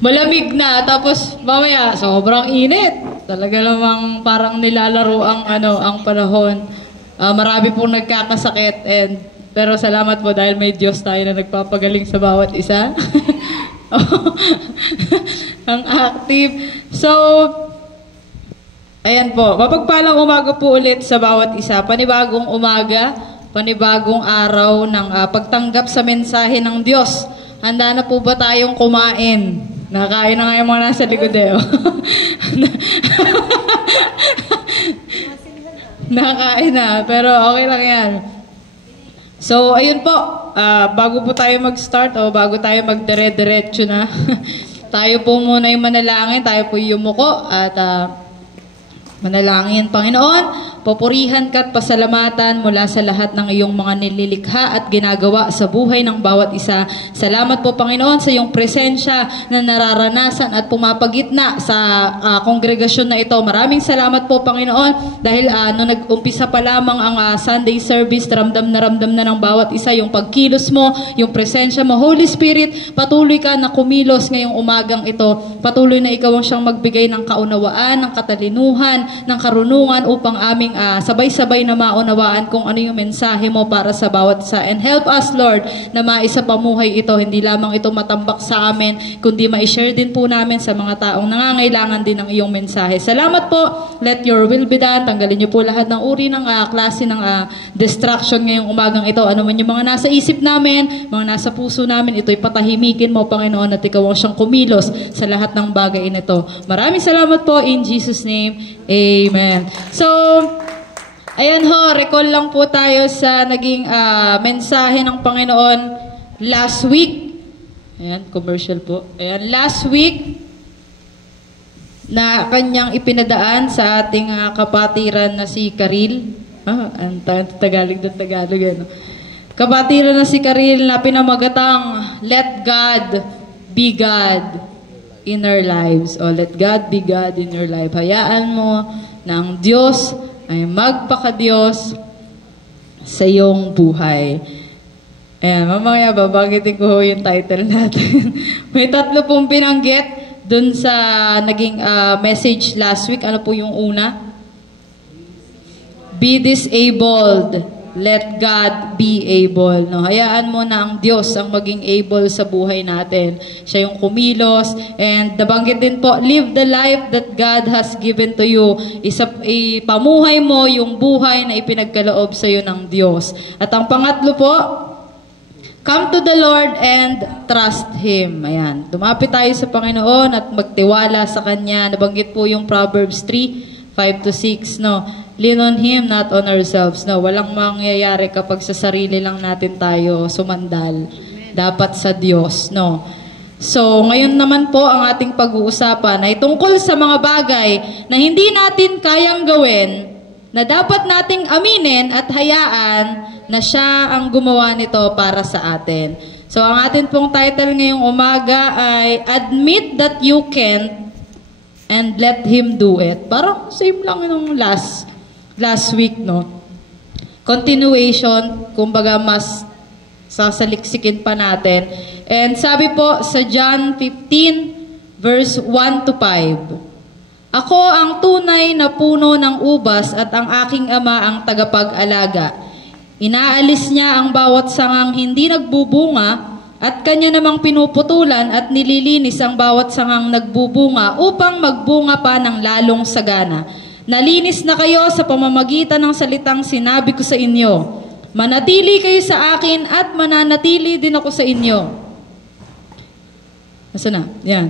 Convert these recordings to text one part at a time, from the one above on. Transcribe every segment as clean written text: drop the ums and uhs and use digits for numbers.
malamig na, tapos mamaya sobrang init. Talaga namang parang nilalaro ang panahon. Marami pong nagkakasakit, pero salamat po dahil may Diyos tayo na nagpapagaling sa bawat isa. Ang active. So, ayan po, mapagpalang umaga po ulit sa bawat isa. Panibagong umaga, panibagong araw ng pagtanggap sa mensahe ng Diyos. Handa na po ba tayong kumain? Nakakain na nga yung mga nasa likod eh. Nakakain na, pero okay lang yan. So, ayun po, bago po tayo mag-start o bago tayo magdire-diretso na, tayo po muna yung manalangin, tayo po yumuko at manalangin. Panginoon, papurihan ka at pasalamatan mula sa lahat ng iyong mga nililikha at ginagawa sa buhay ng bawat isa. Salamat po, Panginoon, sa iyong presensya na nararanasan at pumapagitna sa kongregasyon na ito. Maraming salamat po, Panginoon, dahil nung nag-umpisa pa lamang ang Sunday service, ramdam na ng bawat isa yung pagkilos mo, yung presensya mo. Holy Spirit, patuloy ka na kumilos ngayong umagang ito. Patuloy na ikaw ang siyang magbigay ng kaunawaan, ng katalinuhan, ng karunungan upang aming sabay-sabay na maunawaan kung ano yung mensahe mo para sa bawat isa. And help us, Lord, na maisapamuhay ito. Hindi lamang ito matambak sa amin, kundi ma-share din po namin sa mga taong nangangailangan din ng iyong mensahe. Salamat po. Let your will be done. Tanggalin niyo po lahat ng uri ng klase ng distraction ngayong umagang ito. Ano man yung mga nasa isip namin, mga nasa puso namin, ito'y patahimikin mo, Panginoon, at ikaw ang siyang kumilos sa lahat ng bagay nito. Maraming salamat po in Jesus' name. Amen. So, ayan ho, recall lang po tayo sa naging mensahe ng Panginoon last week. Ayan, commercial po. Ayan, last week na kanyang ipinadaan sa ating kapatiran na si Karil. Ang Tagalog doon, Tagalog yan. Kapatiran na si Karil na pinamagatang Let God Be God in our lives. O let God be God in your life. Hayaan mo na ang Diyos ay magpaka-Diyos sa iyong buhay. Ayan, mamaya babagitin ko yung title natin. May 3 pong binanggit dun sa naging message last week. Ano po yung una? Be disabled. Let God be able. No? Hayaan mo na ang Diyos ang maging able sa buhay natin. Siya yung kumilos. And nabanggit din po, live the life that God has given to you. Ipamuhay mo yung buhay na ipinagkaloob sa iyo ng Diyos. At ang pangatlo po, come to the Lord and trust Him. Ayan. Dumapit tayo sa Panginoon at magtiwala sa Kanya. Nabanggit po yung Proverbs 3:5-6, no? Lean on Him, not on ourselves. No, walang mangyayari kapag sa sarili lang natin tayo sumandal. Amen. Dapat sa Diyos, no? So, ngayon naman po ang ating pag-uusapan ay tungkol sa mga bagay na hindi natin kayang gawin, na dapat nating aminin at hayaan na siya ang gumawa nito para sa atin. So, ang atin pong title ngayong umaga ay Admit That You Can't and Let Him Do It. Parang same lang yung last week, no? Continuation, kumbaga mas sasaliksikin pa natin. And sabi po sa John 15, verse 1-5, Ako ang tunay na puno ng ubas at ang aking ama ang tagapag-alaga. Inaalis niya ang bawat sangang hindi nagbubunga at kanya namang pinuputulan at nililinis ang bawat sangang nagbubunga upang magbunga pa ng lalong sagana. Nalinis na kayo sa pamamagitan ng salitang sinabi ko sa inyo. Manatili kayo sa akin at mananatili din ako sa inyo. Nasaan na? Yan.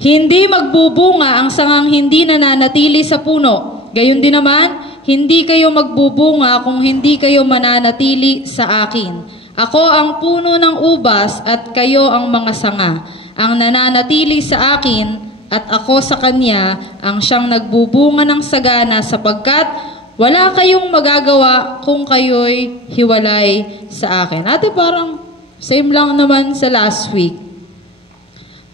Hindi magbubunga ang sangang hindi nananatili sa puno. Gayon din naman, hindi kayo magbubunga kung hindi kayo mananatili sa akin. Ako ang puno ng ubas at kayo ang mga sanga. Ang nananatili sa akin at ako sa kanya ang siyang nagbubunga ng sagana sapagkat wala kayong magagawa kung kayo'y hiwalay sa akin. Ate, parang same lang naman sa last week.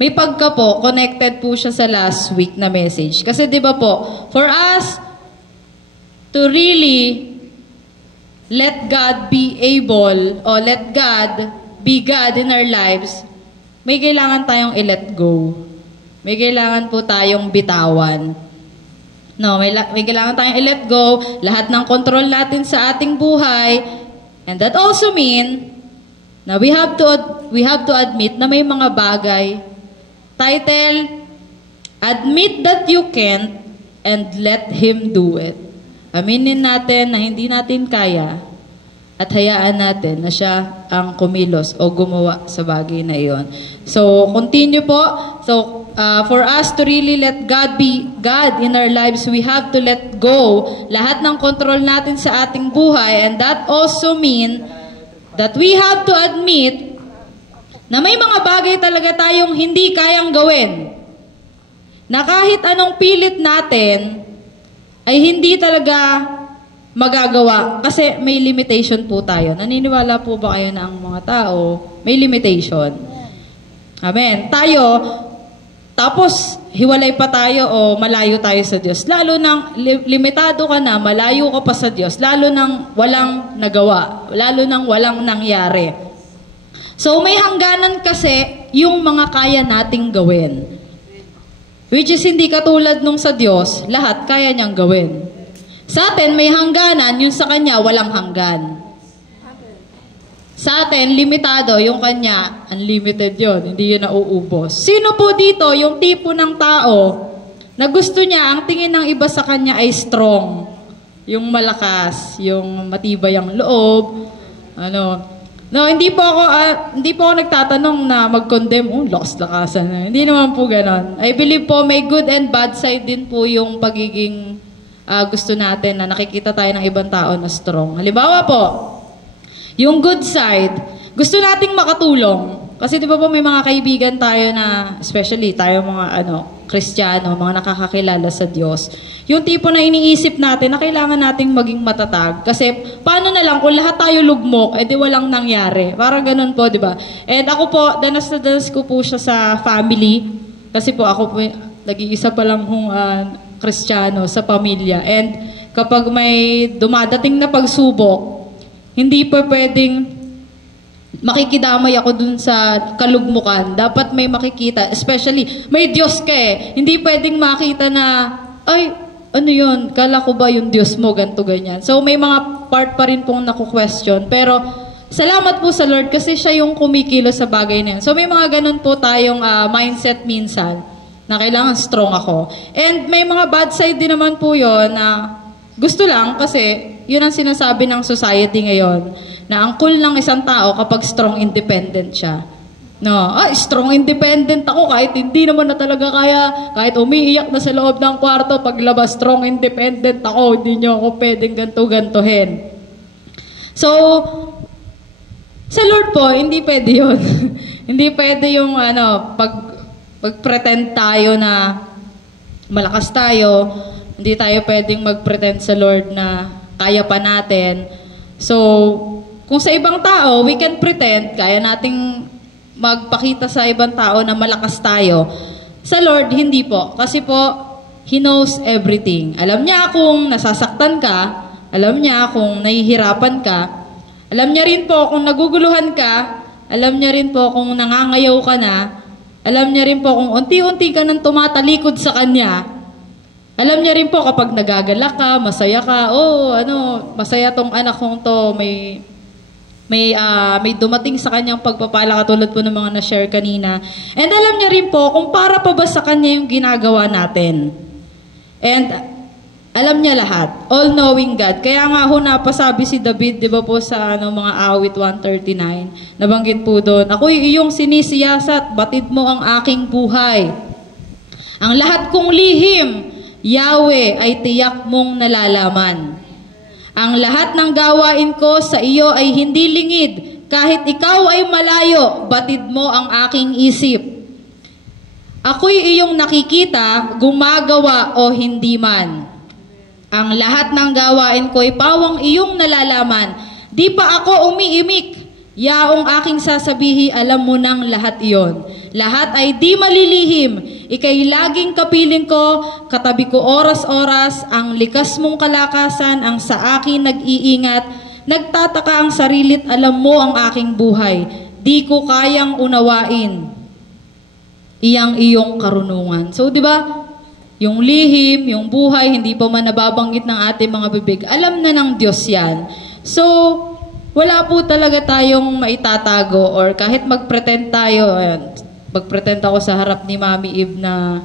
May pagka po, connected po siya sa last week na message. Kasi di ba po, for us to really let God be able, or let God be God in our lives, may kailangan tayong i-let go. May kailangan po tayong bitawan. No, may kailangan tayong i-let go, lahat ng control natin sa ating buhay. And that also mean na we have to admit na may mga bagay. Title, Admit that you can't and let Him do it. Aminin natin na hindi natin kaya at hayaan natin na siya ang kumilos o gumawa sa bagay na iyon. So, continue po. So, for us to really let God be God in our lives, we have to let go lahat ng control natin sa ating buhay. And that also mean that we have to admit na may mga bagay talaga tayong hindi kayang gawin. Na kahit anong pilit natin, ay hindi talaga magagawa kasi may limitation po tayo. Naniniwala po ba kayo na ang mga tao may limitation? Amen. Tayo, tapos hiwalay pa tayo o malayo tayo sa Diyos. Lalo nang limitado ka na, malayo ka pa sa Diyos, lalo nang walang nagawa, lalo nang walang nangyari. So may hangganan kasi yung mga kaya nating gawin. Which is hindi katulad nung sa Diyos, lahat kaya niyang gawin. Sa atin, may hangganan, yun sa Kanya, walang hanggan. Sa atin, limitado, yung Kanya, unlimited yun, hindi yun nauubos. Sino po dito, yung tipo ng tao, na gusto niya, ang tingin ng iba sa Kanya ay strong, yung malakas, yung matibay ang loob, No, hindi po ako nagtatanong na mag-condemn, lakas-lakasan na. Hindi naman po ganon. I believe po may good and bad side din po yung pagiging gusto natin na nakikita tayo ng ibang tao na strong. Halimbawa po, yung good side, gusto nating makatulong. Kasi di ba po may mga kaibigan tayo na, especially tayo mga Kristiyano, mga nakakakilala sa Diyos. Yung tipo na iniisip natin na kailangan nating maging matatag. Kasi paano na lang kung lahat tayo lugmok, edi walang nangyari. Parang ganun po, di ba? And ako po, danas na danas ko po siya sa family. Kasi po ako po, nag-iisa pa lang hong Kristiyano sa pamilya. And kapag may dumadating na pagsubok, hindi pa pwedeng makikidamay ako dun sa kalugmukan. Dapat may makikita. Especially, may Diyos ka eh. Hindi pwedeng makita na, ay, ano yun? Kala ko ba yung Diyos mo? Ganto ganyan. So, may mga part pa rin pong naku-question. Pero, salamat po sa Lord kasi siya yung kumikilo sa bagay na yun. So, may mga ganun po tayong mindset minsan na kailangan strong ako. And may mga bad side din naman po yun na gusto lang kasi yun ang sinasabi ng society ngayon na ang cool ng isang tao kapag strong independent siya. No, strong independent ako kahit hindi naman na talaga kaya, kahit umiiyak na sa loob ng kwarto, paglabas strong independent ako, hindi niyo ako pwedeng ganto-gantohin. So, sa Lord po, hindi pwede yun. Hindi pwede yung pag-pretend tayo na malakas tayo, hindi tayo pwedeng mag-pretend sa Lord na kaya pa natin. So, kung sa ibang tao, we can pretend, kaya nating magpakita sa ibang tao na malakas tayo. Sa Lord, hindi po. Kasi po, He knows everything. Alam niya kung nasasaktan ka, alam niya kung nahihirapan ka, alam niya rin po kung naguguluhan ka, alam niya rin po kung nangangayaw ka na, alam niya rin po kung unti-unti ka nang tumatalikod sa Kanya, alam niya rin po kapag nagagalak ka, masaya ka, masaya tong anak kong to, may dumating sa kanyang pagpapala katulad po ng mga na-share kanina. And alam niya rin po kung para pa ba sa kanya yung ginagawa natin. And alam niya lahat. All-knowing God. Kaya nga ho napasabi si David, di ba po sa mga awit 139, nabanggit po doon, ako'y iyong sinisiyasat, batid mo ang aking buhay. Ang lahat kong lihim, Yahweh, ay tiyak mong nalalaman. Ang lahat ng gawain ko sa iyo ay hindi lingid. Kahit ikaw ay malayo, batid mo ang aking isip. Ako'y iyong nakikita, gumagawa o hindi man. Ang lahat ng gawain ko ay pawang iyong nalalaman. Di pa ako umiimik. Yaong aking sasabihi, alam mo nang lahat iyon. Lahat ay di malilihim. Ika'y laging kapiling ko, katabi ko oras-oras, ang likas mong kalakasan, ang sa akin nag-iingat, nagtataka ang sarilit, alam mo ang aking buhay. Di ko kayang unawain. iyang karunungan. So, di ba? Yung lihim, yung buhay, hindi pa man nababanggit ng ating mga bibig, alam na ng Diyos yan. So, wala po talaga tayong maitatago or kahit mag-pretend tayo, ayan, mag-pretend ako sa harap ni Mami Eve na,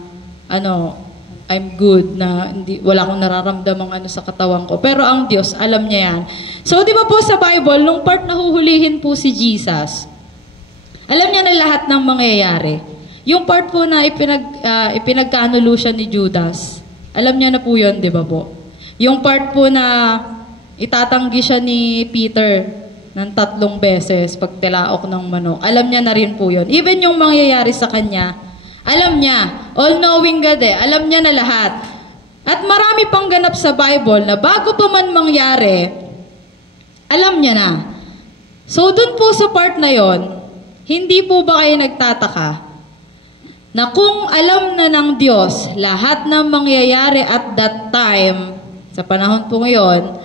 I'm good, na wala akong nararamdamang sa katawan ko. Pero ang Diyos, alam niya yan. So, di ba po sa Bible, nung part na huhulihin po si Jesus, alam niya na lahat ng mangyayari. Yung part po na ipinagkanulo siya ni Judas, alam niya na po yun, di ba po? Yung part po na itatanggi siya ni Peter ng 3 beses pag tilaok ng manok, alam niya na rin po yun. Even yung mangyayari sa kanya, alam niya. All-knowing God alam niya na lahat. At marami pang ganap sa Bible na bago pa man mangyari, alam niya na. So, dun po sa part na yon, hindi po ba kayo nagtataka na kung alam na ng Diyos lahat ng mangyayari at that time, sa panahon po ngayon,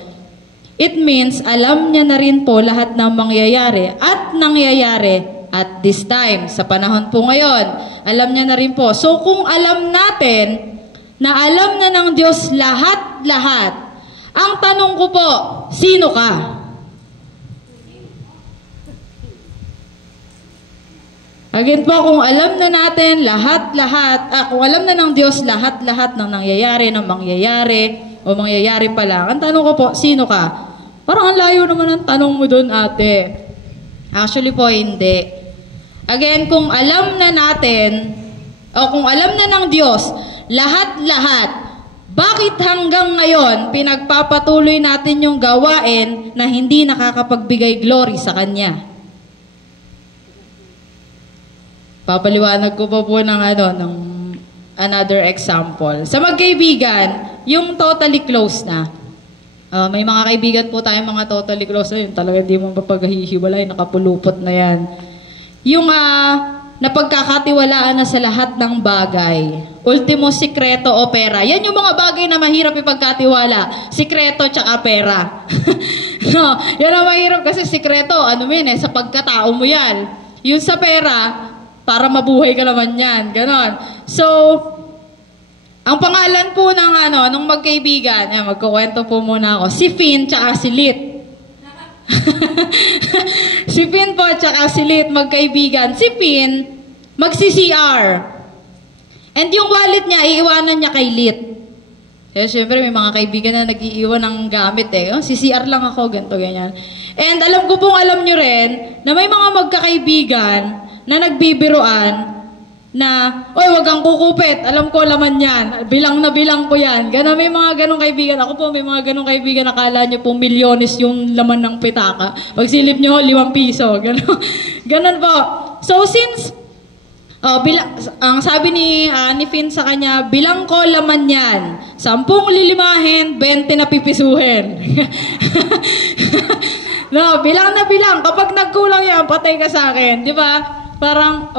it means alam niya na rin po lahat ng mangyayari at nangyayari at this time, sa panahon po ngayon. Alam niya na rin po. So kung alam natin na alam na ng Diyos lahat-lahat, ang tanong ko po, sino ka? Again po, kung alam na natin lahat-lahat, kung alam na ng Diyos lahat-lahat ng nangyayari, ng mangyayari, o mangyayari pa lang, ang tanong ko po, sino ka? Parang ang layo naman ang tanong mo doon, ate. Actually po, hindi. Again, kung alam na natin, o kung alam na ng Diyos lahat-lahat, bakit hanggang ngayon pinagpapatuloy natin yung gawain na hindi nakakapagbigay glory sa Kanya? Papaliwanag ko pa po ng another example. Sa magkaibigan, yung totally close na. May mga kaibigan po tayong mga totally close na yun. Talaga di mo mapaghihiwalay, nakapulupot na yan. Yung napagkakatiwalaan na sa lahat ng bagay. Ultimo, sikreto o pera. Yan yung mga bagay na mahirap ipagkatiwala. Sikreto tsaka pera. No, yan ang mahirap kasi sikreto, sa pagkatao mo yan. Yung sa pera, para mabuhay ka naman yan. Ganon. So, ang pangalan po ng magkaibigan, magkukwento po muna ako, si Finn tsaka si Lit. Si Finn po tsaka si Lit, magkaibigan. Si Finn, magsi-CR. And yung wallet niya, iiwanan niya kay Lit. Kaya syempre, may mga kaibigan na nag-iiwan ng gamit si CR lang ako, ganito, ganyan. And alam ko pong alam nyo rin, na may mga magkakaibigan na nagbibiruan na, oy, wag kang kukupit, alam ko laman yan, bilang na bilang ko yan. Ganon, may mga ganong kaibigan. Ako po, may mga ganong kaibigan, nakala nyo po milyones yung laman ng pitaka. Pag silip nyo, 5 piso. Ganon, ganon po. So, since, ang sabi ni Finn sa kanya, bilang ko laman yan, 10 lilimahin, 20 na pipisuhin. No, bilang na bilang. Kapag nagkulang yan, patay ka sa akin. Di ba? Parang,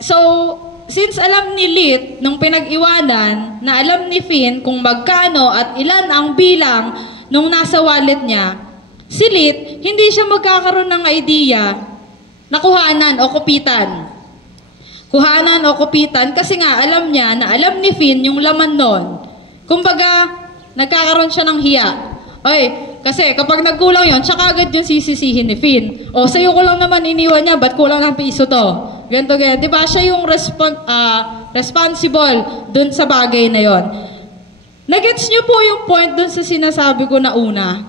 so, since alam ni Lit, nung pinag-iwanan, na alam ni Finn kung magkano at ilan ang bilang nung nasa wallet niya, si Lit, hindi siya magkakaroon ng idea na kuhanan o kupitan. Kuhanan o kupitan kasi nga alam niya na alam ni Finn yung laman nun. Kumbaga, nagkakaroon siya ng hiya. Oy, kasi kapag nagkulang yon, tsaka agad yung sisisihin ni Finn. O, sa'yo ko lang naman iniwan niya, ba't kulang ng piso to? Ganto, ganyan. Diba siya yung responsible dun sa bagay na yon. Nagets niyo po yung point dun sa sinasabi ko na una.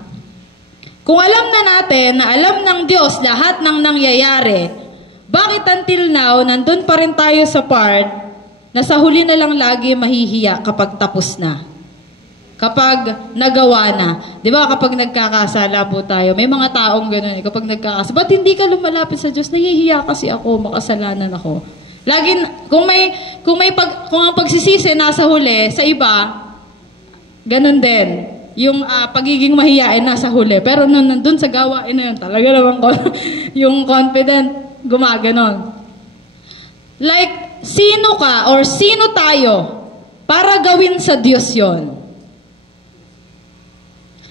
Kung alam na natin na alam ng Diyos lahat ng nangyayari, bakit until now, nandun pa rin tayo sa part na sa huli na lang lagi mahihiya kapag tapos na? Kapag nagawa na. Di ba kapag nagkakasala po tayo, may mga taong gano'n kapag nagkakasala, ba't hindi ka lumalapit sa Diyos? Nahihiya kasi ako, makasalanan ako. Lagi, kung ang pagsisisi nasa huli, sa iba, gano'n din. Yung pagiging mahiyain nasa huli. Pero nandun sa gawain na yun, talaga naman ko, yung confident, gumaganon. Like, sino ka or sino tayo para gawin sa Diyos yon?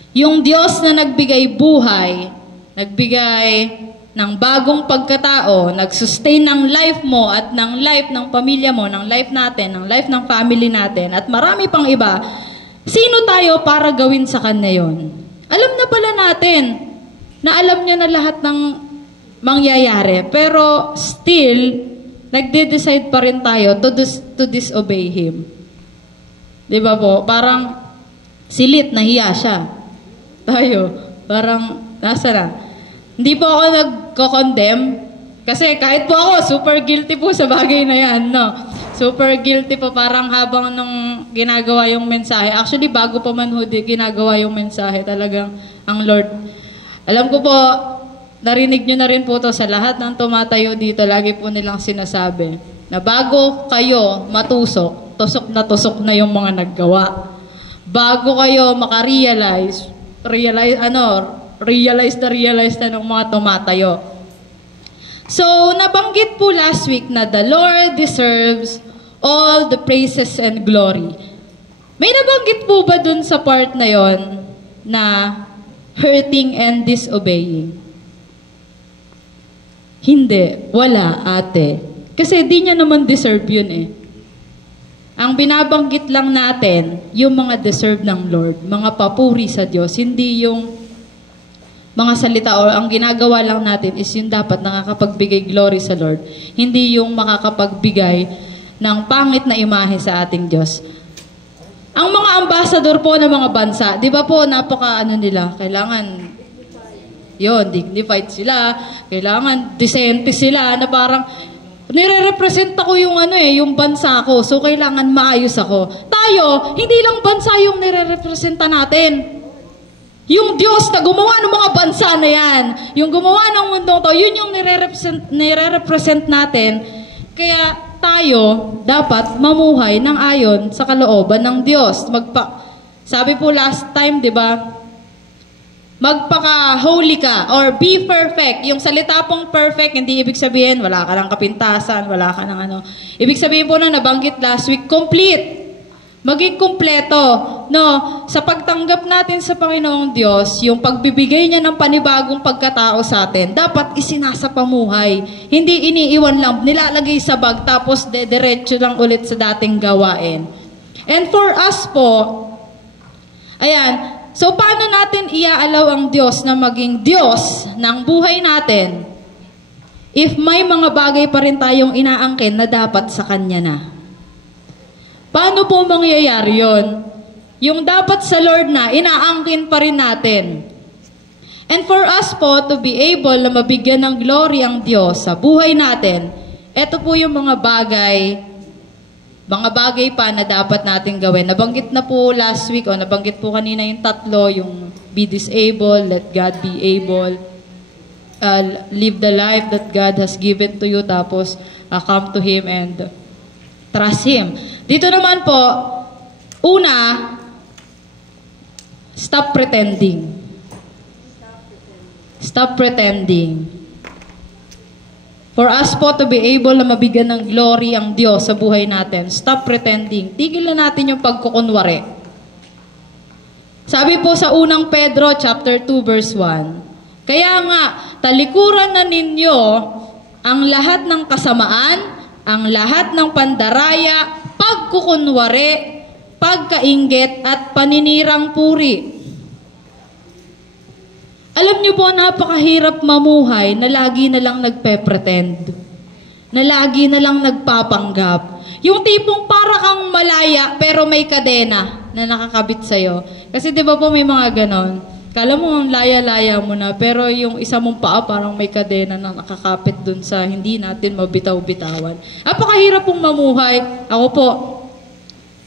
Yung Diyos na nagbigay buhay, nagbigay ng bagong pagkatao, nag-sustain ng life mo at ng life ng pamilya mo, ng life natin, ng life ng family natin, at marami pang iba, sino tayo para gawin sa Kanya yon? Alam na pala natin na alam niya na lahat ng mangyayari, pero still, nagde-decide pa rin tayo to disobey Him. Di ba po? Parang silit, nahiya siya. Tayo, parang nasa na. Hindi po ako nagko-condemn kasi kahit po ako, super guilty po sa bagay na yan, no? Super guilty po parang habang nung ginagawa yung mensahe. Actually, bago pa man ginagawa yung mensahe, talagang ang Lord. Alam ko po, narinig nyo na rin po to sa lahat ng tumatayo dito, lagi po nilang sinasabi na bago kayo matusok, tusok na yung mga naggawa. Bago kayo makarealize, realize na ng mga tumatayo. So, nabanggit po last week na the Lord deserves all the praises and glory. May nabanggit po ba dun sa part na yon na hurting and disobeying? Hindi. Wala, ate. Kasi di niya naman deserve yun eh. Ang binabanggit lang natin, yung mga deserve ng Lord, mga papuri sa Diyos, hindi yung mga salita o ang ginagawa lang natin is yung dapat nakakapagbigay glory sa Lord. Hindi yung makakapagbigay ng pangit na imahe sa ating Diyos. Ang mga ambassador po ng mga bansa, di ba po, nila, kailangan, dignified sila, kailangan decente sila, na parang, nire-represent ako yung yung bansa ko, so kailangan maayos ako. Tayo, hindi lang bansa yung nire-representa natin. Yung Diyos na gumawa ng mga bansa na yan, yung gumawa ng mundong to, yun yung nire-represent natin. Kaya tayo dapat mamuhay ng ayon sa kalooban ng Diyos. Sabi po last time, di ba? Magpaka-holy ka or be perfect. Yung salita pong perfect, hindi ibig sabihin wala ka ng kapintasan, wala ka ng Ibig sabihin po na nabanggit last week, complete. Maging kumpleto, no? Sa pagtanggap natin sa Panginoong Diyos, yung pagbibigay niya ng panibagong pagkatao sa atin, dapat isinasa pamuhay. Hindi iniiwan lang, nilalagay sa bag, tapos diretso lang ulit sa dating gawain. And for us po, ayan, so paano natin iaalaw ang Diyos na maging Diyos ng buhay natin if may mga bagay pa rin tayong inaangkin na dapat sa Kanya na? Paano po mangyayari yun? Yung dapat sa Lord na, inaangkin pa rin natin. And for us po, to be able na mabigyan ng glory ang Diyos sa buhay natin, ito po yung mga bagay pa na dapat natin gawin. Nabanggit na po last week, nabanggit po kanina yung tatlo, yung be disabled, let God be able, live the life that God has given to you, tapos come to Him and trust Him. Dito naman po, una, stop pretending. Stop pretending. For us po to be able na mabigyan ng glory ang Diyos sa buhay natin, stop pretending. Tigil na natin yung pagkukunwari. Sabi po sa unang Pedro chapter 2 verse 1, kaya nga, talikuran na ninyo ang lahat ng kasamaan, ang lahat ng pandaraya, pagkukunwari, pagkainggit, at paninirang puri. Alam niyo po, napakahirap mamuhay na lagi na lang nagpe-pretend. Na lagi na lang nagpapanggap. Yung tipong para kang malaya pero may kadena na nakakabit sa'yo. Kasi di ba po may mga ganon? Kala mo ang laya-laya mo na, pero yung isa mong paa parang may kadena na nakakapit dun sa hindi natin mabitaw-bitawan. Napakahirap pong mamuhay. Ako po,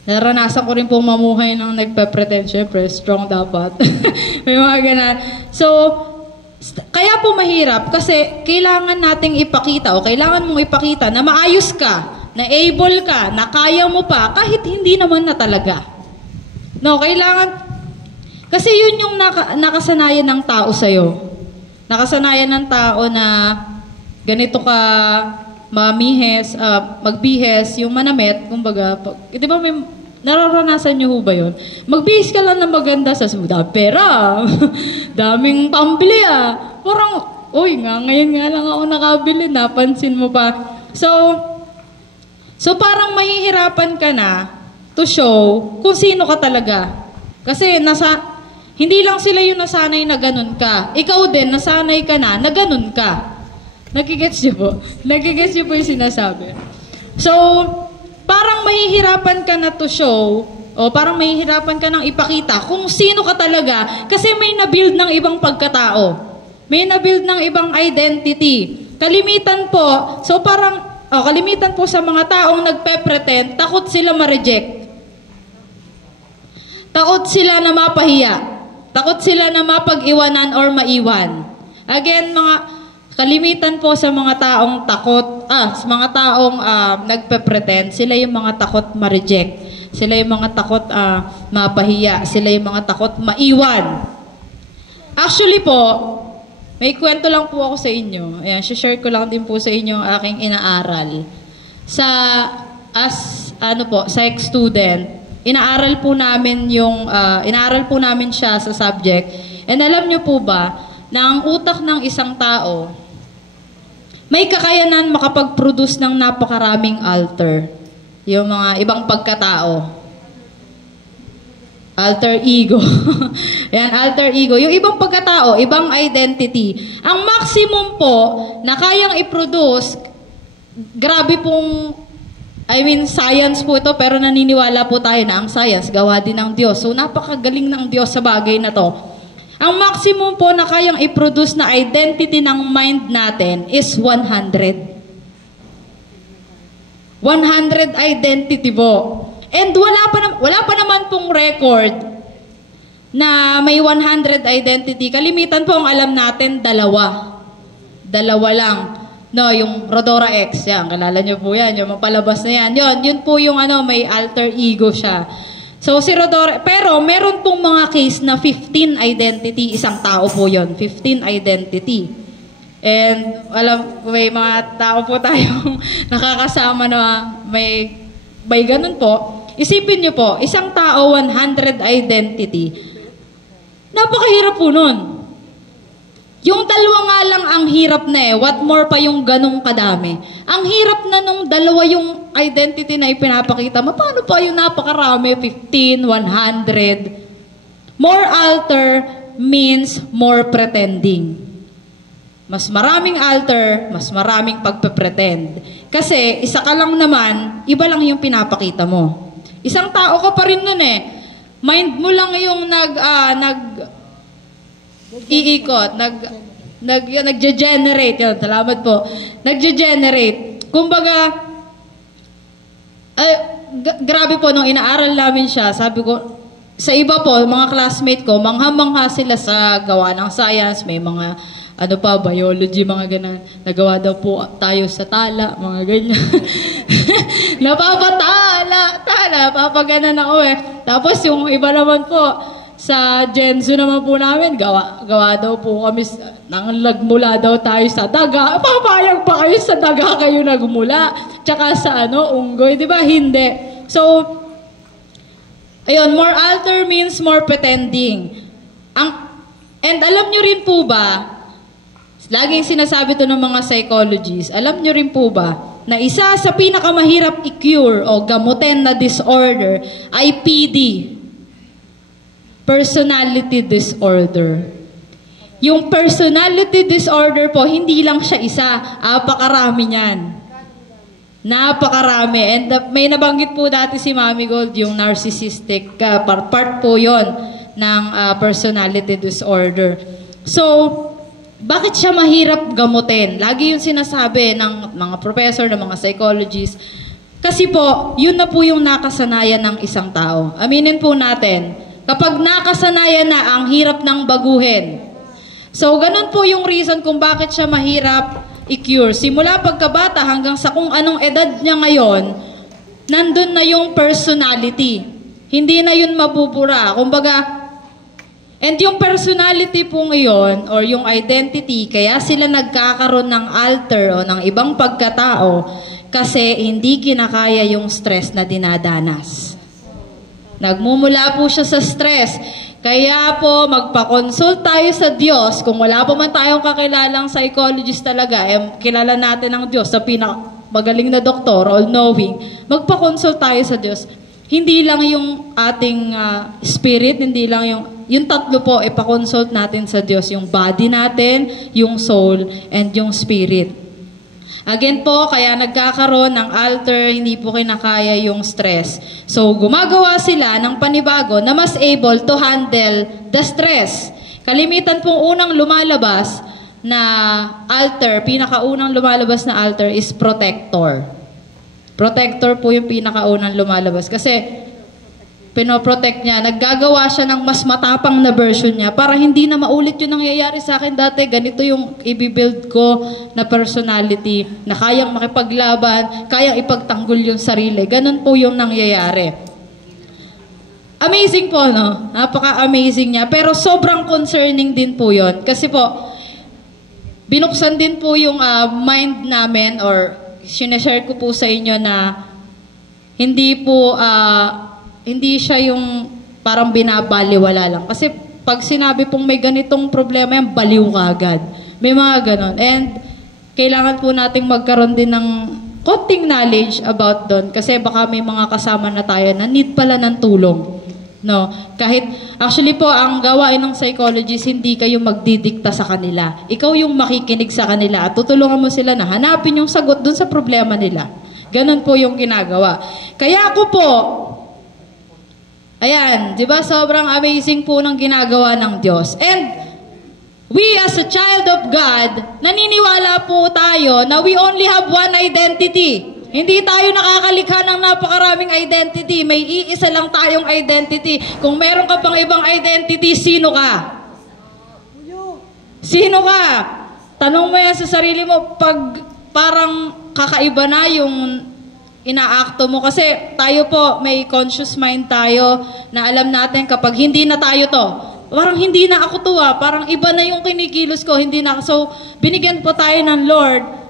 naranasan ko rin pong mamuhay ng nagpe-pretend. Siyempre, strong dapat. May mga ganan. So, kaya po mahirap kasi kailangan nating ipakita o kailangan mong ipakita na maayos ka, na able ka, na kaya mo pa, kahit hindi naman na talaga. No, kailangan. Kasi yun yung nakasanayan ng tao sa'yo. Nakasanayan ng tao na ganito ka magbihes, yung manamit, kumbaga, di ba may, nararanasan nyo ba yun? Magbihis ka lang na maganda sa daming pera, daming pambili Parang, Uy nga, ngayon nga lang ako nakabili, napansin mo pa. So parang mahihirapan ka na to show kung sino ka talaga. Kasi hindi lang sila yung nasanay na ganun ka. Ikaw din, nasanay ka na ganun ka. Nagigets niyo po? Nagigets niyo po yung sinasabi. So, parang mahihirapan ka na to show, o parang mahihirapan ka nang ipakita kung sino ka talaga kasi may na-build ng ibang pagkatao. May na-build ng ibang identity. Kalimitan po, so parang, kalimitan po sa mga taong nagpe-pretend, takot sila ma-reject. Takot sila na mapahiya. Takot sila na mapag-iwanan or maiwan. Again, kalimitan po sa mga taong sa mga taong nagpe-pretend, sila yung mga takot ma-reject. Sila yung mga takot mapahiya. Sila yung mga takot maiwan. Actually po, may kwento lang po ako sa inyo. Ayan, share ko lang din po sa inyo ang aking inaaral. Psych student, inaaral po namin siya sa subject. And alam niyo po ba, na ang utak ng isang tao, may kakayanan makapag-produce ng napakaraming alter. Yung mga ibang pagkatao. Alter ego. Yan, alter ego. Yung ibang pagkatao, ibang identity. Ang maximum po na kayang i-produce, grabe pong, science po ito, pero naniniwala po tayo na ang science, gawa din ng Diyos. So, napakagaling ng Diyos sa bagay na to. Ang maximum po na kayang i-produce na identity ng mind natin is 100. 100 identity po. And wala pa naman pong record na may 100 identity. Kalimitan po ang alam natin, dalawa. Dalawa lang. No, yung Rodora X, yan. Kalala nyo po yan. Yung mapalabas na yan. Yun po yung may alter ego siya. So, si Rodora, pero meron pong mga case na 15 identity, isang tao po yon, 15 identity. And may mga tao po tayong nakakasama na may ganun po. Isipin nyo po, isang tao, 100 identity. Napakahirap po nun. Yung dalawa nga lang ang hirap na what more pa yung ganong kadami. Ang hirap na nung dalawa yung identity na ipinapakita mo, paano pa yung napakarami, 15, 100? More alter means more pretending. Mas maraming alter, mas maraming pagpe-pretend. Kasi isa ka lang naman, iba lang yung pinapakita mo. Isang tao ka pa rin nun Mind mo lang yung iikot, nagge-generate yun. Salamat po. Nagge-generate. Kumbaga, grabe po, nung inaaral namin siya, sabi ko, sa iba po, mga classmate ko, mangha-mangha sila sa gawa ng science, may mga, biology, mga ganun. Nagawa daw po tayo sa tala, mga ganyan. Papaganan ako Tapos yung iba naman po, sa Genzo naman po namin, gawa daw po kami, nagmula daw tayo sa daga. Papayag pa kayo sa daga kayo nagmula? Tsaka sa unggoy, di ba? Hindi. So, ayun, more alter means more pretending. And alam nyo rin po ba, laging sinasabi to ng mga psychologists, alam nyo rin po ba, na isa sa pinakamahirap i-cure o gamutin na disorder ay PD. Personality disorder. Yung personality disorder po, hindi lang siya isa. Napakarami niyan. Napakarami. And may nabanggit po dati si Mami Gold, yung narcissistic, part po yon ng personality disorder. So, bakit siya mahirap gamutin? Lagi yung sinasabi ng mga professor, ng mga psychologists. Kasi po, yun na po yung nakasanayan ng isang tao. Aminin po natin, kapag nakasanayan na, ang hirap ng baguhin. So, ganun po yung reason kung bakit siya mahirap i-cure. Simula pagkabata hanggang sa kung anong edad niya ngayon, nandun na yung personality. Hindi na yun mabubura. Kumbaga, and yung personality po ngayon, or yung identity, kaya sila nagkakaroon ng alter o ng ibang pagkatao kasi hindi kinakaya yung stress na dinadanas. Nagmumula po siya sa stress. Kaya po, magpa-consult tayo sa Diyos. Kung wala pa man tayong kakilalang psychologist talaga, kilala natin ang Diyos sa pinakamagaling na doktor, all-knowing, magpa-consult tayo sa Diyos. Hindi lang yung ating spirit, hindi lang yung tatlo po, ipa-consult natin sa Diyos. Yung body natin, yung soul, and yung spirit. Again po, kaya nagkakaroon ng alter, hindi po kinakaya yung stress. So, gumagawa sila ng panibago na mas able to handle the stress. Kalimitan pong unang lumalabas na alter, pinakaunang lumalabas na alter is protector. Protector po yung pinakaunang lumalabas. Kasi, pinoprotect niya, naggagawa siya ng mas matapang na version niya para hindi na maulit yung nangyayari sa akin dati. Ganito yung i-build ko na personality na kayang makipaglaban, kayang ipagtanggol yung sarili. Ganun po yung nangyayari. Amazing po, no? Napaka-amazing niya. Pero sobrang concerning din po yun. Kasi po, binuksan din po yung mind namin or sinashare ko po sa inyo na hindi siya yung parang binabaliwala lang. Kasi pag sinabi pong may ganitong problema yan, baliw ka agad. May mga ganon. And kailangan po nating magkaroon din ng konting knowledge about doon. Kasi baka may mga kasama na tayo na need pala ng tulong. No? Kahit, actually po, ang gawain ng psychologist, hindi kayo magdidikta sa kanila. Ikaw yung makikinig sa kanila at tutulungan mo sila na hanapin yung sagot doon sa problema nila. Ganon po yung ginagawa. Kaya ako po, ayan, di ba sobrang amazing po ng ginagawa ng Diyos. And we as a child of God, naniniwala po tayo na we only have one identity. Hindi tayo nakakalikha ng napakaraming identity. May iisa lang tayong identity. Kung meron ka pang ibang identity, sino ka? Sino ka? Tanong mo yan sa sarili mo pag parang kakaiba na yung inaakto mo. Kasi tayo po, may conscious mind tayo na alam natin kapag hindi na tayo to, parang hindi na ako to parang iba na yung kinikilos ko, hindi na. So, binigyan po tayo ng Lord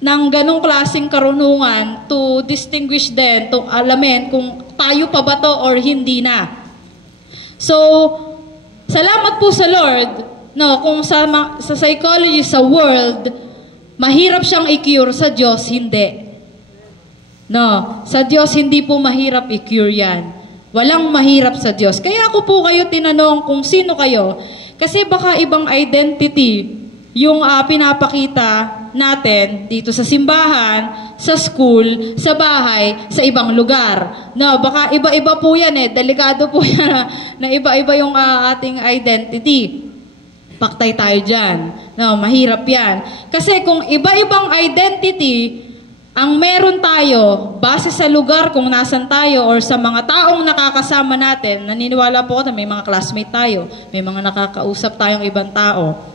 ng ganong klaseng karunungan to distinguish din, to alamin kung tayo pa ba to or hindi na. So, salamat po sa Lord, no, kung sa psychology, sa world, mahirap siyang i-cure, sa Diyos, hindi. No, sa Diyos hindi po mahirap i-cure yan. Walang mahirap sa Diyos. Kaya ako po kayo tinanong kung sino kayo. Kasi baka ibang identity yung pinapakita natin dito sa simbahan, sa school, sa bahay, sa ibang lugar. No, baka iba-iba po yan delikado po yan na iba-iba yung ating identity. Paktay tayo dyan. No, mahirap yan. Kasi kung iba-ibang identity ang meron tayo, base sa lugar kung nasan tayo or sa mga taong nakakasama natin, naniniwala po ako na may mga classmate tayo, may mga nakakausap tayong ibang tao.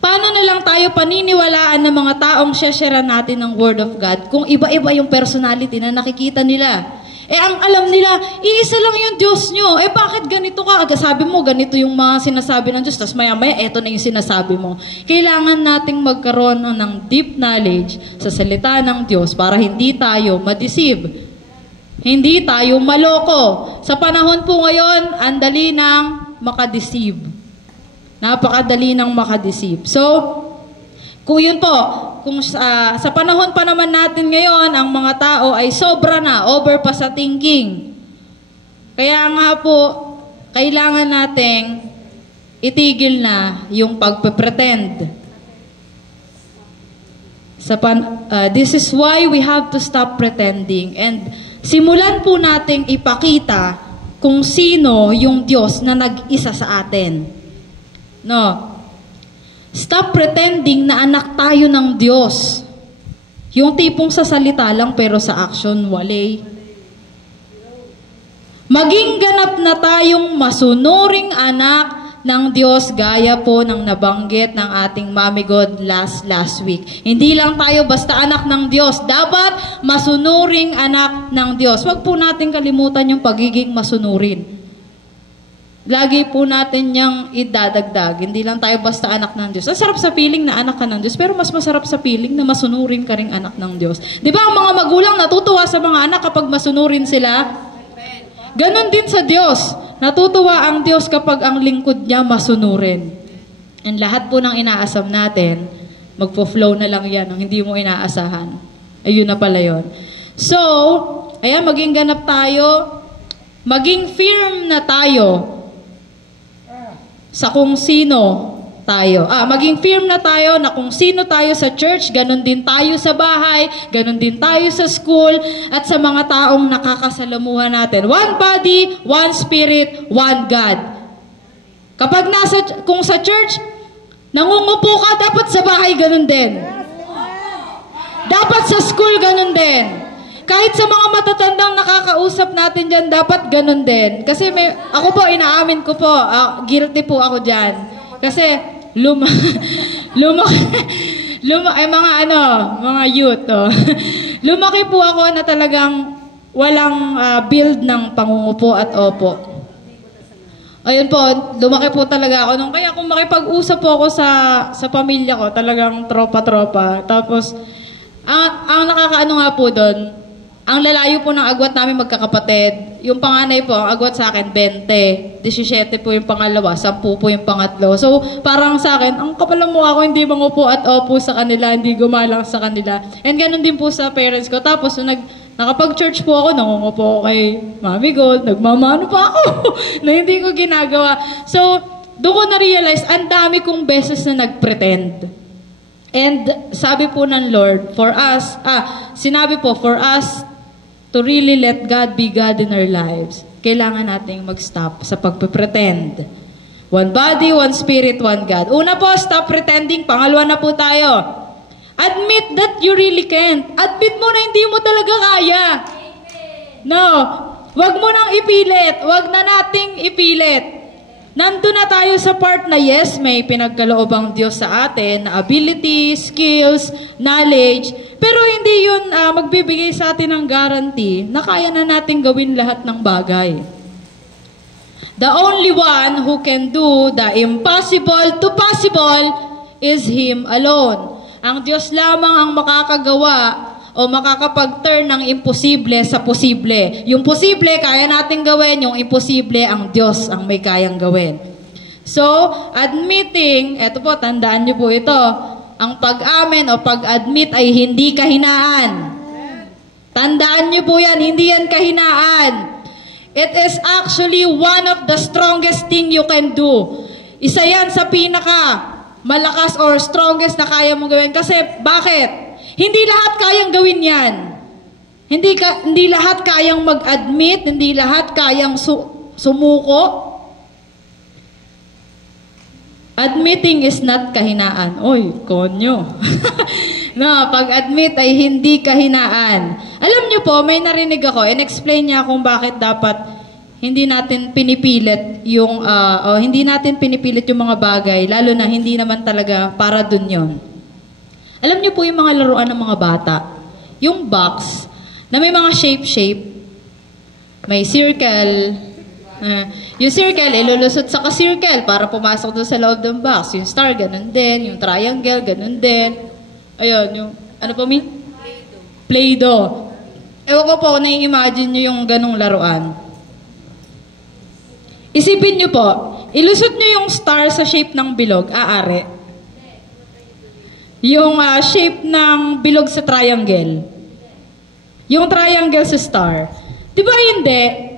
Paano na lang tayo paniniwalaan ng mga taong share natin ng Word of God kung iba-iba yung personality na nakikita nila? Ang alam nila, iisa lang yung Diyos nyo. Bakit ganito ka? Sabi mo, ganito yung mga sinasabi ng Diyos. Tapos maya-maya, eto na yung sinasabi mo. Kailangan nating magkaroon ng deep knowledge sa salita ng Diyos para hindi tayo ma-deceive. Hindi tayo maloko. Sa panahon po ngayon, ang dali ng makadeceive. Napakadali ng makadeceive. So, kung yun po, kung sa panahon pa naman natin ngayon, ang mga tao ay sobra na, over pa sa thinking. Kaya nga po, kailangan nating itigil na yung pagpe-pretend. This is why we have to stop pretending. And simulan po nating ipakita kung sino yung Diyos na nag-isa sa atin. No. Stop pretending na anak tayo ng Diyos. Yung tipong sa salita lang pero sa action, wale. Maging ganap na tayong masunuring anak ng Diyos gaya po ng nabanggit ng ating Mommy God last week. Hindi lang tayo basta anak ng Diyos. Dapat masunuring anak ng Diyos. Huwag po natin kalimutan yung pagiging masunurin. Lagi po natin niyang idadagdag. Hindi lang tayo basta anak ng Diyos. Ang sarap sa feeling na anak ka ng Diyos, pero mas masarap sa feeling na masunurin ka ring anak ng Diyos. Di ba ang mga magulang natutuwa sa mga anak kapag masunurin sila? Ganon din sa Diyos. natutuwa ang Diyos kapag ang lingkod niya masunurin. And lahat po ng inaasam natin, magpo-flow na lang yan, ang hindi mo inaasahan. Ayun na pala yun. So, ayan, maging ganap tayo, maging firm na tayo sa kung sino tayo. Maging firm na tayo na kung sino tayo sa church, ganun din tayo sa bahay, ganun din tayo sa school, at sa mga taong nakakasalamuhan natin. One body, one spirit, one God. Kapag kung sa church, nangungupo ka, dapat sa bahay ganun din. Dapat sa school ganun din. Kahit sa mga matatandang nakakausap natin dyan, dapat ganun din. Kasi ako po, inaamin ko po, guilty po ako dyan. Kasi mga youth, lumaki po ako na talagang walang build ng pangungupo at opo. Ayun po, lumaki po talaga ako nung kaya kung makipag-usap po ako sa pamilya ko, talagang tropa-tropa. Tapos, ang nakakaano nga po doon, ang lalayo po ng agwat namin magkakapatid. Yung panganay po, ang agwat sa akin, 20. 17 po yung pangalawa, 10 po yung pangatlo. So, parang sa akin, ang kapal mo ako, hindi mangupo at opo sa kanila, hindi gumalang sa kanila. And ganun din po sa parents ko. Tapos, nakapag-church po ako, nangungupo ako kay Mami Gold, nagmamano pa ako na hindi ko ginagawa. So, doon ko na-realize, ang dami kong beses na nag-pretend. And sabi po ng Lord, sinabi po, for us to really let God be God in our lives, kailangan nating mag-stop sa pagpe-pretend. One body, one spirit, one God. Una po, stop pretending. Pangalawa na po tayo. Admit that you really can't. Admit mo na hindi mo talaga kaya. No. Wag mo nang ipilit. Wag na nating ipilit. Nandun na tayo sa part na yes, may pinagkaloob ang Diyos sa atin, na ability, skills, knowledge, pero hindi yun magbibigay sa atin ng guarantee na kaya na natin gawin lahat ng bagay. The only one who can do the impossible to possible is Him alone. Ang Diyos lamang ang makakagawa o makakapag-turn ng imposible sa posible. Yung posible, kaya natin gawin. Yung imposible, ang Diyos ang may kayang gawin. So, admitting, eto po, tandaan niyo po ito, ang pag-amin o pag-admit ay hindi kahinaan. Tandaan niyo po yan, hindi yan kahinaan. It is actually one of the strongest thing you can do. Isa yan sa malakas or strongest na kaya mong gawin. Kasi, bakit? Hindi lahat kayang gawin yan. Hindi lahat kayang mag-admit, hindi lahat kayang sumuko. Admitting is not kahinaan. Oy, konyo. No, pag-admit ay hindi kahinaan. Alam niyo po, may narinig ako, in-explain niya kung bakit dapat hindi natin pinipilit yung mga bagay, lalo na hindi naman talaga para dun yon. Alam niyo po yung mga laruan ng mga bata, yung box na may mga shape, may circle, yung circle, ilulusot sa ka-circle para pumasok doon sa loob ng box. Yung star, ganun din. Yung triangle, ganun din. Ayun, yung, ano po, Play-Doh. Ewan ko po, nai-imagine nyo yung ganung laruan. Isipin nyo po, ilusot nyo yung star sa shape ng bilog, aare. Yung shape ng bilog sa triangle. Yung triangle sa star. Diba hindi?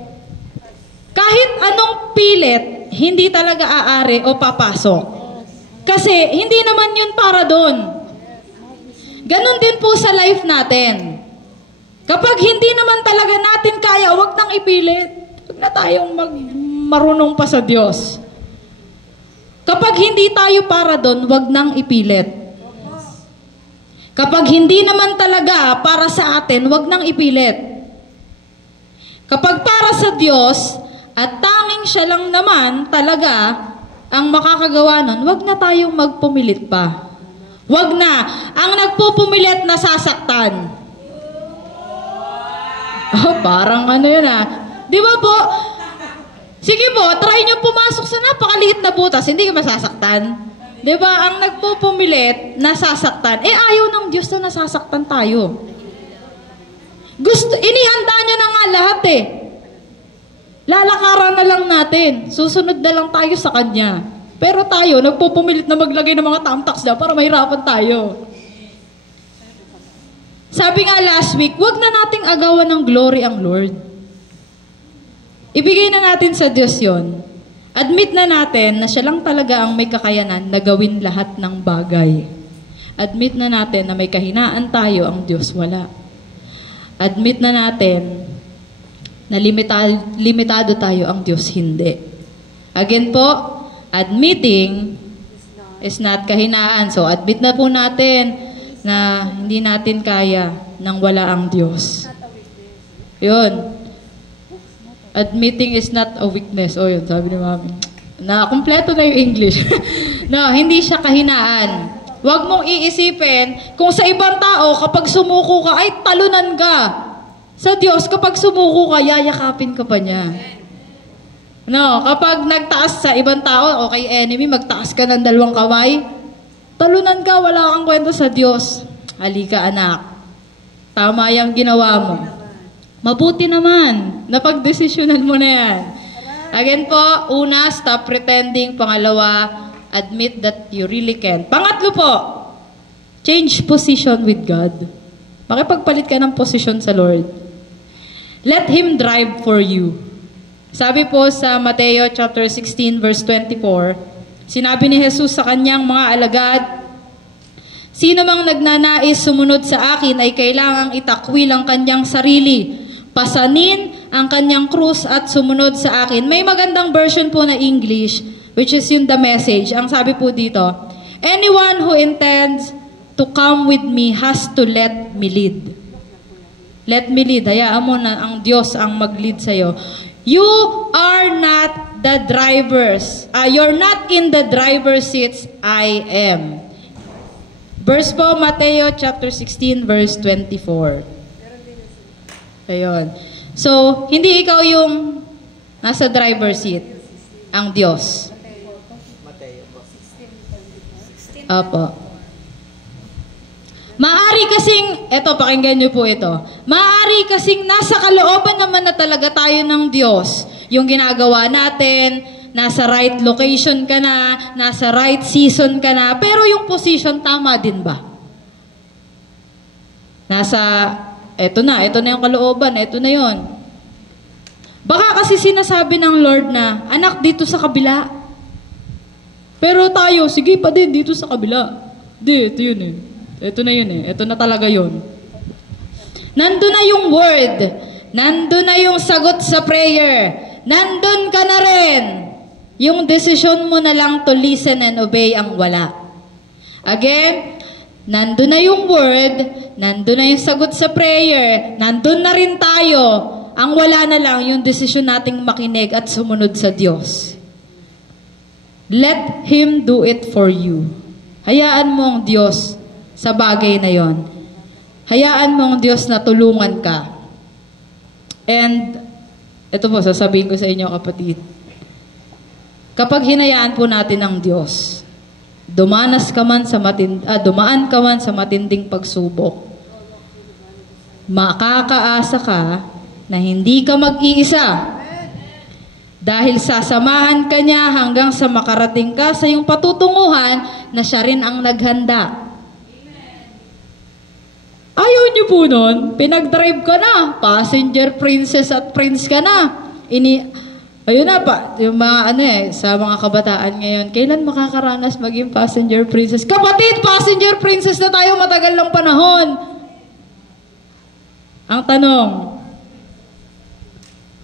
Kahit anong pilit, hindi talaga aare o papasok. Kasi hindi naman yun para doon. Ganon din po sa life natin. Kapag hindi naman talaga natin kaya, huwag nang ipilit. Huwag na tayong marunong pa sa Diyos. Kapag hindi tayo para doon, huwag nang ipilit. Kapag hindi naman talaga para sa atin, huwag nang ipilit. Kapag para sa Diyos, at tanging siya lang naman talaga ang makakagawa nun, huwag na tayong magpumilit pa. Huwag na. Ang nagpupumilit nasasaktan. Oh, parang ano yun Di ba po? Sige po, try nyo pumasok sa napakaliit na butas, hindi ka masasaktan. Di ba? Ang nagpupumilit, nasasaktan. Ayaw ng Diyos na nasasaktan tayo. Inihanda nyo na nga lahat Lalakaran na lang natin. Susunod na lang tayo sa Kanya. Pero tayo, nagpupumilit na maglagay ng mga tamtaks na para mahirapan tayo. Sabi nga last week, wag na nating agawan ng glory ang Lord. Ibigay na natin sa Diyos yon. Admit na natin na siya lang talaga ang may kakayanan na gawin lahat ng bagay. Admit na natin na may kahinaan tayo, ang Diyos wala. Admit na natin na limitado tayo, ang Diyos hindi. Again po, admitting is not kahinaan. So, admit na po natin na hindi natin kaya nang wala ang Diyos. Yun. Admitting is not a weakness. O yun, sabi ni Mami. Na, kumpleto na yung English. No, hindi siya kahinaan. Huwag mong iisipin kung sa ibang tao, kapag sumuko ka, ay talunan ka. Sa Diyos, kapag sumuko ka, yayakapin ka pa niya. No, kapag nagtaas sa ibang tao o kay enemy, magtaas ka ng 2 kamay, talunan ka, wala kang kwenta sa Diyos. Halika anak, tama yung ginawa mo. Mabuti naman, napagdesisyonan mo na yan. Again po, una, stop pretending. Pangalawa, admit that you really can. Pangatlo po, change position with God. Makipagpalit ka ng posisyon sa Lord. Let Him drive for you. Sabi po sa Mateo chapter 16 verse 24, sinabi ni Jesus sa kanyang mga alagad, sino mang nagnanais sumunod sa akin ay kailangang itakwil ang kanyang sarili, pasanin ang kanyang krus at sumunod sa akin. May magandang version po na English, which is yung The Message. Ang sabi po dito, anyone who intends to come with me has to let me lead. Let me lead. Hayaan mo na ang Diyos ang mag-lead sa'yo. You are not the drivers. You're not in the driver's seats. I am. Verse po, Mateo chapter 16, verse 24. Ayun. So, hindi ikaw yung nasa driver's seat. Ang Diyos. Apo. Maari kasing, eto, pakinggan nyo po ito. Maari kasing nasa kalooban naman na talaga tayo ng Diyos. Yung ginagawa natin, nasa right location ka na, nasa right season ka na, pero yung position, tama din ba? Eto na yung kalooban, eto na yon. Baka kasi sinasabi ng Lord na, anak, dito sa kabila. Pero tayo, sige pa din, dito sa kabila. Di, ito yun eh. Ito na yun eh. Ito na talaga yun. Nandun na yung word. Nandun na yung sagot sa prayer. Nandun ka na rin. Yung decision mo na lang to listen and obey ang wala. Again, nandun na yung word. Nandun na yung sagot sa prayer. Nandun na rin tayo. Ang wala na lang yung decision nating makinig at sumunod sa Diyos. Let Him do it for you. Hayaan mo ang Diyos sa bagay na yon. Hayaan mo ang Diyos na tulungan ka. And, ito po, sasabihin ko sa inyo kapatid. Kapag hinayaan po natin ang Diyos, dumaan ka man sa matinding pagsubok, makakaasa ka na hindi ka mag-iisa. Dahil sasamahan ka niya hanggang sa makarating ka sa iyong patutunguhan na siya rin ang naghanda. Ayaw niyo po nun, pinag-drive ka na, passenger princess at prince ka na. Ayun na pa, yung mga sa mga kabataan ngayon, kailan makakaranas maging passenger princess? Kapatid, passenger princess na tayo matagal ng panahon. Ang tanong,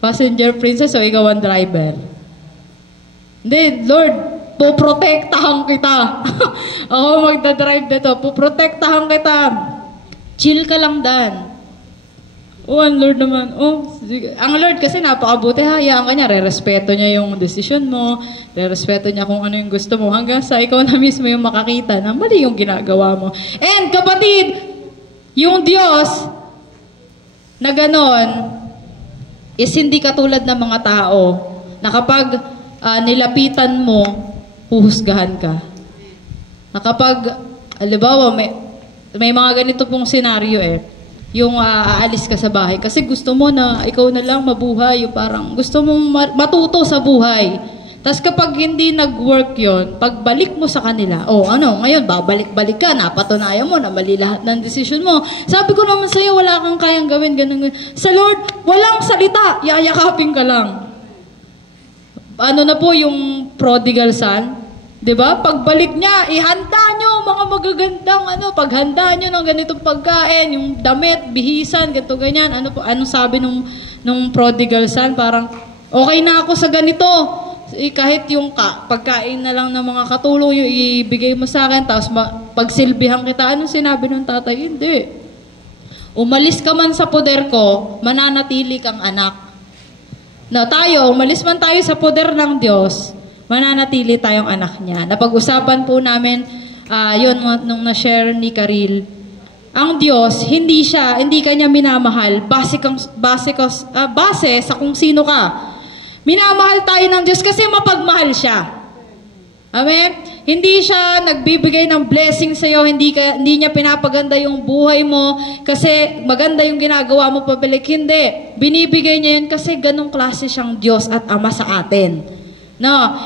passenger princess o ikaw ang driver? Hindi, Lord, puprotektahan kita. Ako magdadrive dito, puprotektahan kita. Chill ka lang dan. Ang Lord naman. Ang Lord kasi napakabuti, hayaan ka niya. Re-respeto niya yung decision mo. Re-respeto niya kung ano yung gusto mo. Hanggang sa ikaw na mismo yung makakita na mali yung ginagawa mo. And kapatid, yung Diyos na ganon is hindi katulad ng mga tao na kapag nilapitan mo, puhusgahan ka. Na kapag, halimbawa, may mga ganito pong senaryo yung aalis ka sa bahay. Kasi gusto mo na ikaw na lang mabuhay. Yung parang gusto mong matuto sa buhay. Tapos kapag hindi nag-work yon, pagbalik mo sa kanila, ngayon, babalik-balik ka, napatunayan mo na mali lahat ng decision mo. Sabi ko naman sa'yo, wala kang kayang gawin, ganun. Sa Lord, walang salita, yayakapin ka lang. Ano na po yung prodigal son? Diba? Pagbalik niya, ihanda nyo mga magagandang paghanda nyo ng ganitong pagkain, yung damit, bihisan, ganito, ganyan. Anong sabi nung prodigal son? Parang, okay na ako sa ganito. Kahit yung pagkain na lang ng mga katulong yung ibigay mo sa akin, tapos pagsilbihan kita, anong sinabi ng tatay? Hindi. Umalis ka man sa poder ko, mananatili kang anak. Umalis man tayo sa poder ng Diyos, mananatili tayong anak niya. Napag-usapan po namin, yun, nung na-share ni Karil, ang Diyos, hindi kanya minamahal, base sa kung sino ka. Minamahal tayo ng Diyos kasi mapagmahal siya. Amen? Hindi siya nagbibigay ng blessing sa'yo, hindi niya pinapaganda yung buhay mo kasi maganda yung ginagawa mo pabalik. Hindi. Binibigay niya yun kasi ganong klase siyang Diyos at Ama sa atin.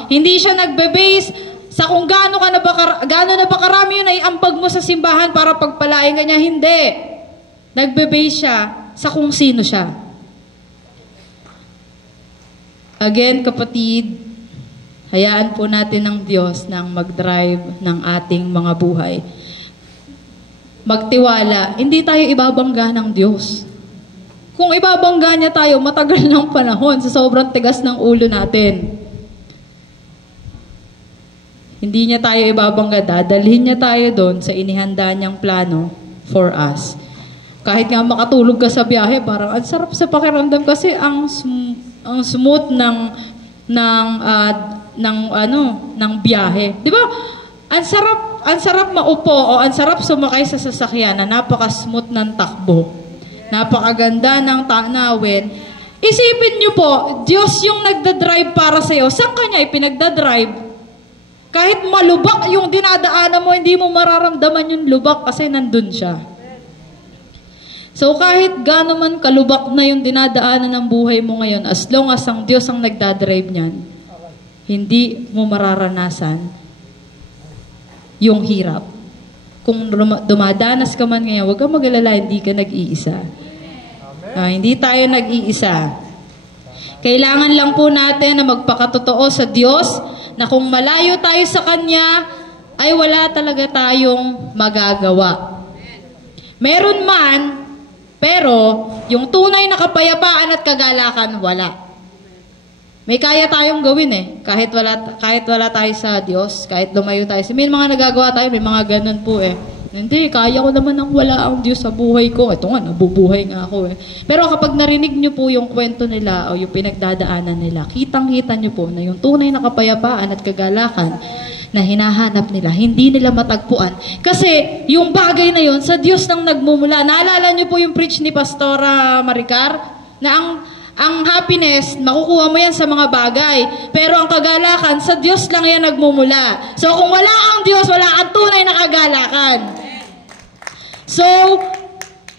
Hindi siya nagbe-base sa kung gaano na ba karami yun ay ampag mo sa simbahan para pagpalain ka niya. Hindi. Nagbe-base siya sa kung sino siya. Again, kapatid, hayaan po natin ng Diyos nang mag-drive ng ating mga buhay. Magtiwala, hindi tayo ibabangga ng Diyos. Kung ibabangga niya tayo, matagal ng panahon sa sobrang tigas ng ulo natin. Hindi niya tayo ibabangga, dadalhin niya tayo doon sa inihanda niyang plano for us. Kahit nga makatulog ka sa biyahe, parang ang sarap sa pakiramdam kasi ang smooth ng biyahe. 'Di ba? Ang sarap maupo o ang sarap sumakay sa sasakyan na napaka-smooth ng takbo. Napakaganda ng tanawin. Isipin niyo po, Diyos yung nagda-drive para sa iyo. Saan kanya ipinagda-drive? Kahit malubak yung dinadaanan mo, hindi mo mararamdaman yung lubak kasi nandun siya. So kahit gaano man kalubak na yung dinadaanan ng buhay mo ngayon, as long as ang Diyos ang nagdadrive niyan, hindi mo mararanasan yung hirap. Kung dumadanas ka man ngayon, huwag kang mag-alala, hindi ka nag-iisa. Hindi tayo nag-iisa. Kailangan lang po natin na magpakatotoo sa Diyos na kung malayo tayo sa Kanya, ay wala talaga tayong magagawa. Meron man, pero yung tunay na kapayapaan at kagalakan, wala. May kaya tayong gawin kahit wala tayo sa Diyos, kahit lumayo tayo. May mga nagagawa tayo, may mga ganun po Hindi, kaya ko naman nang wala ang Diyos sa buhay ko. Ito nga, nabubuhay nga ako Pero kapag narinig nyo po yung kwento nila o yung pinagdadaanan nila, kitang-kita nyo po na yung tunay na kapayapaan at kagalakan na hinahanap nila, hindi nila matagpuan. Kasi yung bagay na yun, sa Diyos nang nagmumula. Naalala nyo po yung preach ni Pastora Maricar? Na ang happiness, makukuha mo yan sa mga bagay. Pero ang kagalakan, sa Diyos lang yan nagmumula. So kung wala ang Diyos, wala ang tunay na kagalakan. So,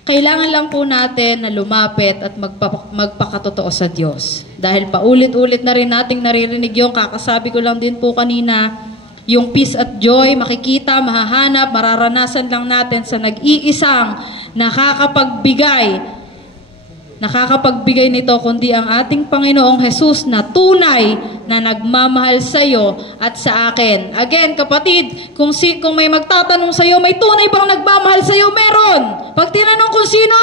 kailangan lang po natin na lumapit at magpakatotoo sa Diyos. Dahil paulit-ulit na rin nating naririnig yung kakasabi ko lang din po kanina, yung peace at joy, makikita, mahahanap, mararanasan lang natin sa nag-iisang nakakapagbigay nito kundi ang ating Panginoong Jesus na tunay na nagmamahal sa iyo at sa akin. Again, kapatid, kung may magtatanong sa iyo, may tunay bang nagmamahal sa iyo? Meron. Pag tinanong kung sino,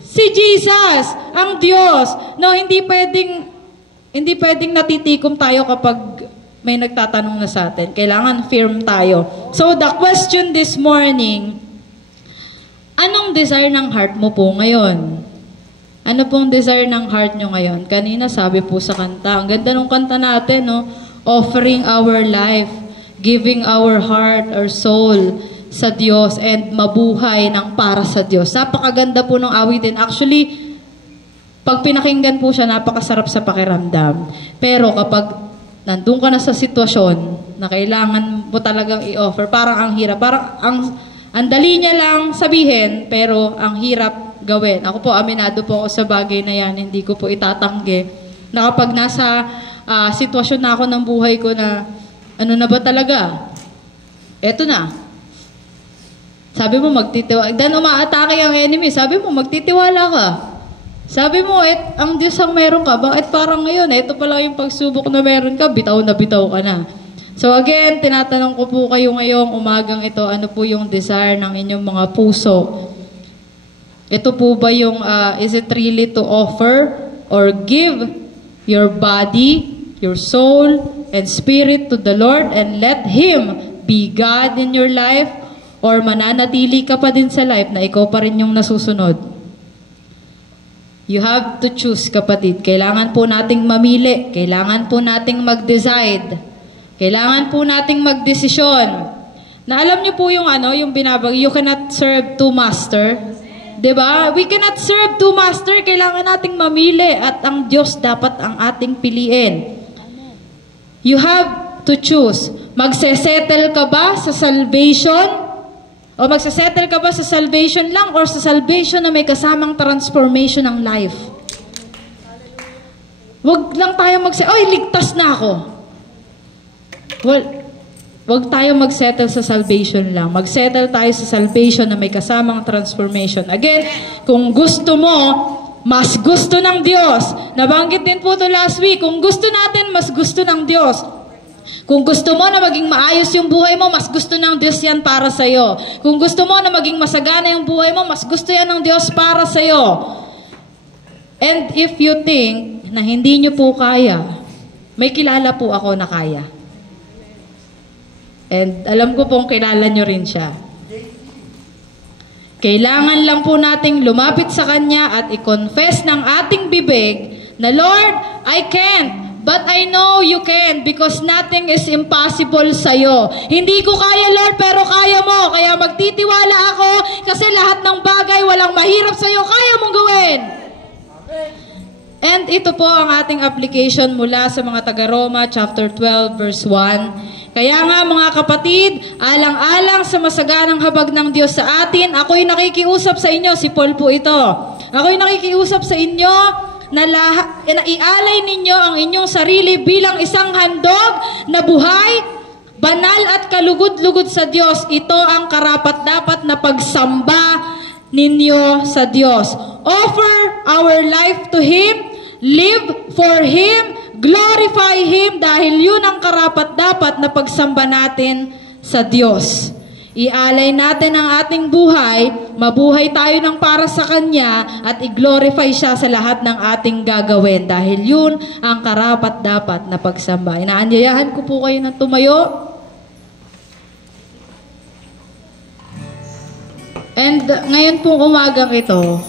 si Jesus, ang Diyos. No, hindi pwedeng natitikom tayo kapag may nagtatanong na sa atin. Kailangan firm tayo. So, the question this morning, anong desire ng heart mo po ngayon? Ano pong desire ng heart nyo ngayon? Kanina sabi po sa kanta, ang ganda ng kanta natin, offering our life, giving our heart, our soul sa Diyos, and mabuhay ng para sa Diyos. Napakaganda po ng awitin. Actually, pag pinakinggan po siya, napakasarap sa pakiramdam. Pero kapag nandun ka na sa sitwasyon na kailangan mo talagang i-offer, parang ang hirap. Parang ang dali niya lang sabihin, pero ang hirap gawin. Ako po, aminado po ako sa bagay na yan. Hindi ko po itatanggi na kapag nasa sitwasyon na ako ng buhay ko na ano na ba talaga? Eto na. Sabi mo magtitiwala. Dan umaatake ang enemy. Sabi mo magtitiwala ka. Sabi mo, ang Diyos ang meron ka. Bakit parang ngayon, ito pala yung pagsubok na meron ka, bitaw ka na. So again, tinatanong ko po kayo ngayong umagang ito, ano po yung desire ng inyong mga puso? Ito po ba yung, is it really to offer or give your body, your soul, and spirit to the Lord and let Him be God in your life? Or mananatili ka pa din sa life na ikaw pa rin yung nasusunod? You have to choose, kapatid. Kailangan po nating mamili. Kailangan po nating mag-decide. Kailangan po nating magdesisyon. Na alam niyo po yung yung you cannot serve two master. Diba? We cannot serve two master. Kailangan nating mamili at ang Diyos dapat ang ating piliin. You have to choose. Magsesettle ka ba sa salvation? O magsesettle ka ba sa salvation lang or sa salvation na may kasamang transformation ng life? Wag lang tayo ligtas na ako. Well, wag tayo magsettle sa salvation lang. Magsettle tayo sa salvation na may kasamang transformation. Again, kung gusto mo, mas gusto ng Diyos. Nabanggit din po ito last week. Kung gusto natin, mas gusto ng Diyos. Kung gusto mo na maging maayos yung buhay mo, mas gusto ng Diyos yan para sa'yo. Kung gusto mo na maging masagana yung buhay mo, mas gusto yan ng Diyos para sa'yo. And if you think na hindi nyo po kaya, may kilala po ako na kaya. And alam ko pong kilala nyo rin siya. Kailangan lang po nating lumapit sa Kanya at i-confess ng ating bibig na, Lord, I can't. But I know you can because nothing is impossible sa'yo. Hindi ko kaya, Lord, pero kaya mo. Kaya magtitiwala ako kasi lahat ng bagay walang mahirap sa'yo. Kaya mong gawin. And ito po ang ating application mula sa mga taga-Roma, chapter 12, verse 1. Kaya nga mga kapatid, alang-alang sa masaganang habag ng Diyos sa atin, ako'y nakikiusap sa inyo, si Paul po ito. Ako'y nakikiusap sa inyo na ialay ninyo ang inyong sarili bilang isang handog na buhay, banal at kalugod-lugod sa Diyos. Ito ang karapat-dapat na pagsamba ninyo sa Diyos. Offer our life to Him, live for Him, glorify Him dahil yun ang karapat-dapat na pagsamba natin sa Diyos. Ialay natin ang ating buhay, mabuhay tayo ng para sa Kanya, at i-glorify siya sa lahat ng ating gagawin dahil yun ang karapat-dapat na pagsamba. Inaanyayahan ko po kayo ng tumayo. And ngayon pong umagang ito,